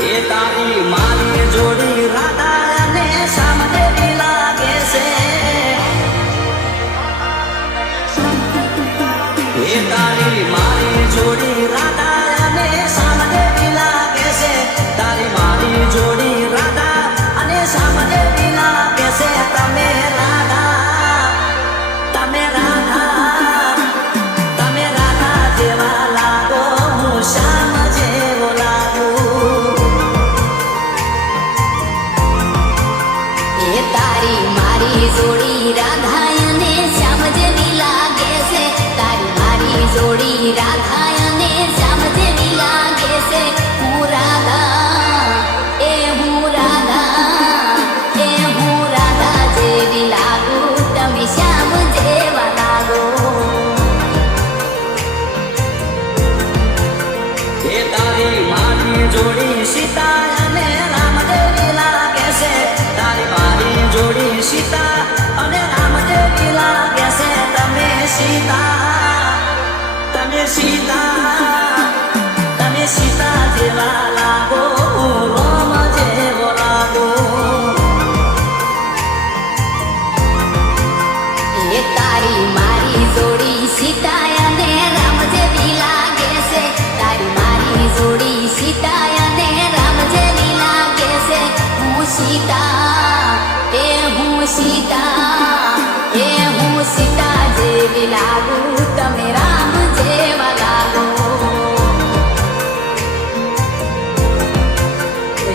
એ તારી મારી જોડી રાધા અને શ્યામ દેવી લાગે છે. એ તારી મારી જોડી રાધા અને શ્યામ દેવી લાગે છે. તારી મારી જોડી રાધા અને શ્યામ દેવી લાગે છે. તમે રાધા તમે રાધા તમે રાધા જેવા લાગો, હું શ્યામ જેવો લાગુ. એ તારી મારી જોડી રાધા અને શ્યામ જેવી લાગે છે. તારી મારી જોડી રાધા અને શ્યામ જેવી લાગે છે. હું રાધા એ હું રાધા એ હું રાધા જેવી લાગુ, તમે શ્યામ જેવા લાગો. એ તારી મારી જોડી સીતા અને રામદેવી લાગે છે. તારી મારી જોડી સીતા અને રામદેવી લાગે છે. તમે સીતા તમે સીતા તમે સીતા જેવા લાગો, હું રામ જેવો લાગો. એ તારી મારી જોડી સીતા અને રામ જેવી લાગે છે. તારી મારી જોડી સીતા અને રામ જેવી લાગે છે. હું સીતા એ હું સીતા એ હું સીતા જેવી લાગુ, તમે રામ જેવા લાગો.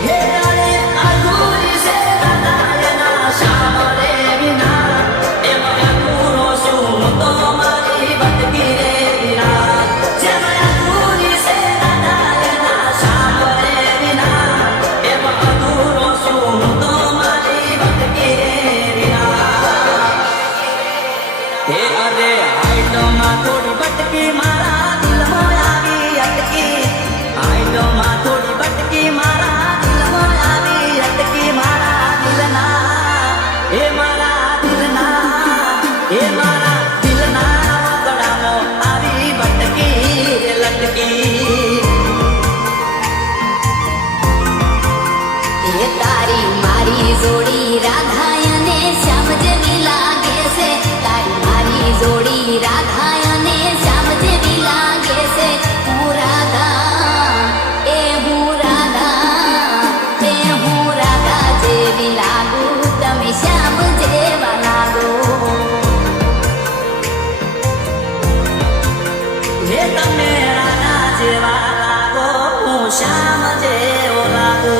હે અરે અધૂરી છે રાધા એના શ્યામ રે વિના, એમાં અધૂરો છું તો મારી ભટકી રે વિના. જેમાં અધૂરી છે રાધા એના શ્યામ રે વિના, એમાં અધૂરો છું તો મારી ભટકી રે વિના. હે અરે હાઈટમાં થોડી ભટકી મારા દિલમાં આવી અટકી, હાઈટમાં થોડી ભટકી મારા દિલમાં આવી અટકી. મારા દિલના હે મારા દિલના હે મારા દિલના વગડામાં આવી ભટકી રે લટકી. એ તારી મારી જોડી રાધા અને શ્યામ જેવી લાગે છે. તારી મારી જોડી રાધા અને શ્યામ જેવી લાગે છે. હું રાધા એ હું રાધા એ હું રાધા જેવી લાગુ, તમે શ્યામ જેવા લાગો. હે તમે રાધા જેવા લાગો, હું શ્યામ જેવો લાગો.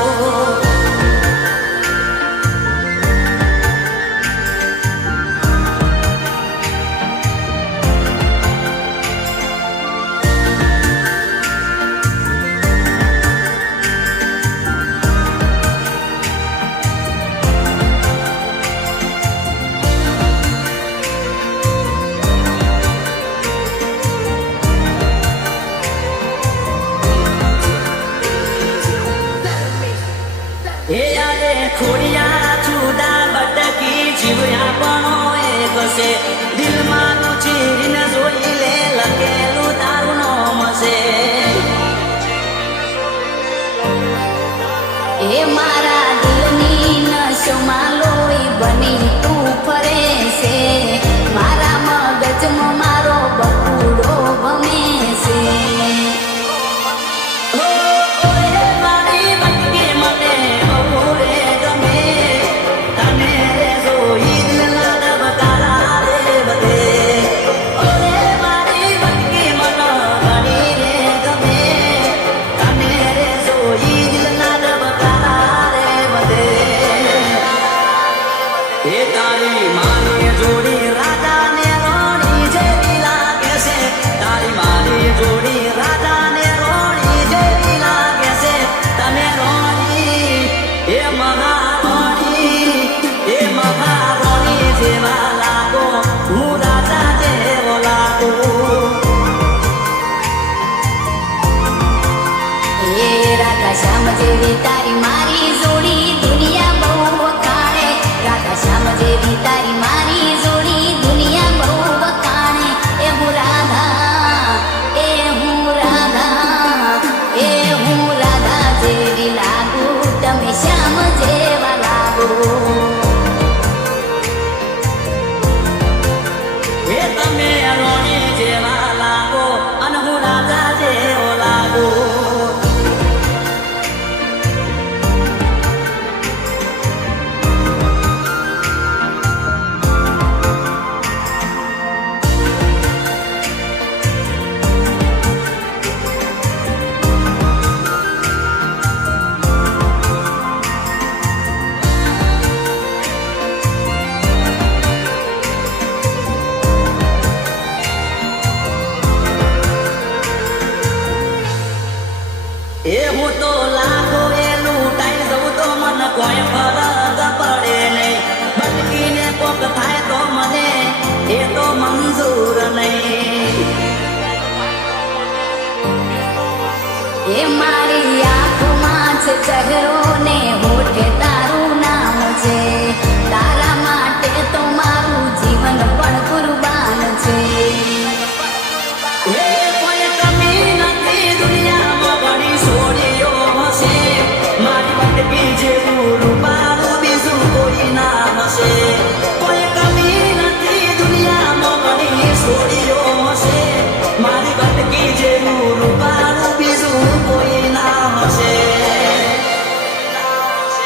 હે યારે ખોડિયા જુદા બટકી જીવ્યા પણ એક છે. દિલમાં તું ચીરીને જોઈ લે, લખેલું તારું નામ છે. એ મારા દિલની નસોમાં લોહી બની તું ફરે છે. મારા મગજમાં મારો બકુડો ભમે છે. ઓ ઓએ મારી ભટકી મને બહુ રે ગમે, તને રે જોઈ દિલના ધબકારા રે વધે. ઓએ મારી ભટકી મને ઘણી રે ગમે, તને રે જોઈ દિલના ધબકારા રે વધે. એ તારી મારી જોડી રાધા ને રાણી જેવી લાગે છે. તારી મારી જોડી રાધા ને રાણી જેવી લાગે છે. તમે રાણી એ મહારાણી એ મહારાણી જેવા લાગો, હું રાધા જેવો લાગુ. એ રાધા શ્યામ જેવી તારી મારી જોડી દુનિયા બહુ વખાણે. રાધા શ્યામ જેવી તારી મારી જોડી દુનિયા બહુ વખાણે. એ હું રાધા એ હું રાધા એ હું રાધા જેવી લાગે. હું તો લાખો એ લૂંટાઈ જઉં તો મને કોઈ ફરક પડે નહીં બટકીને કોક થાય તો મને એ તો મંજૂર નહીં એ મારી આંખોમાં છે ચહેરો ને હોઠે તારું નામ છે તારા માટે તો મારું જીવન પણ કુરબાન છે એ કોઈ કમી નથી દુનિયામાં ઘણી છોડીઓ હશે મારી બટકી જેવું રૂપાળું બીજું કોઈ ના હશે કોઈ કમી નથી દુનિયામાં ઘણી છોડીઓ હશે મારી બટકી જેવું રૂપાળું બીજું કોઈ ના હશે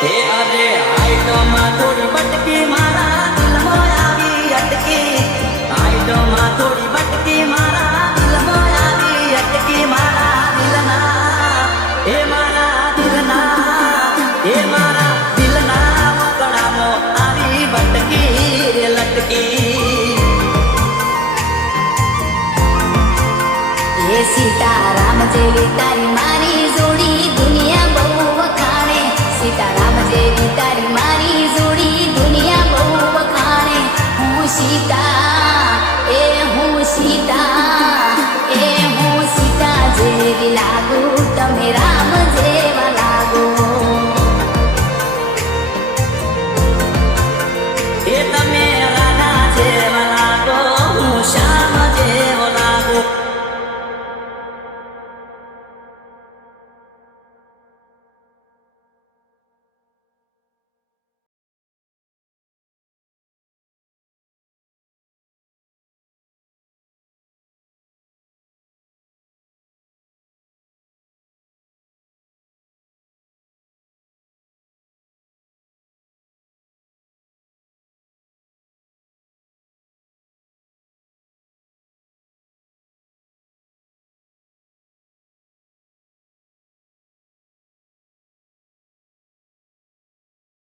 હે અરે હાઈટમાં થોડી બટકી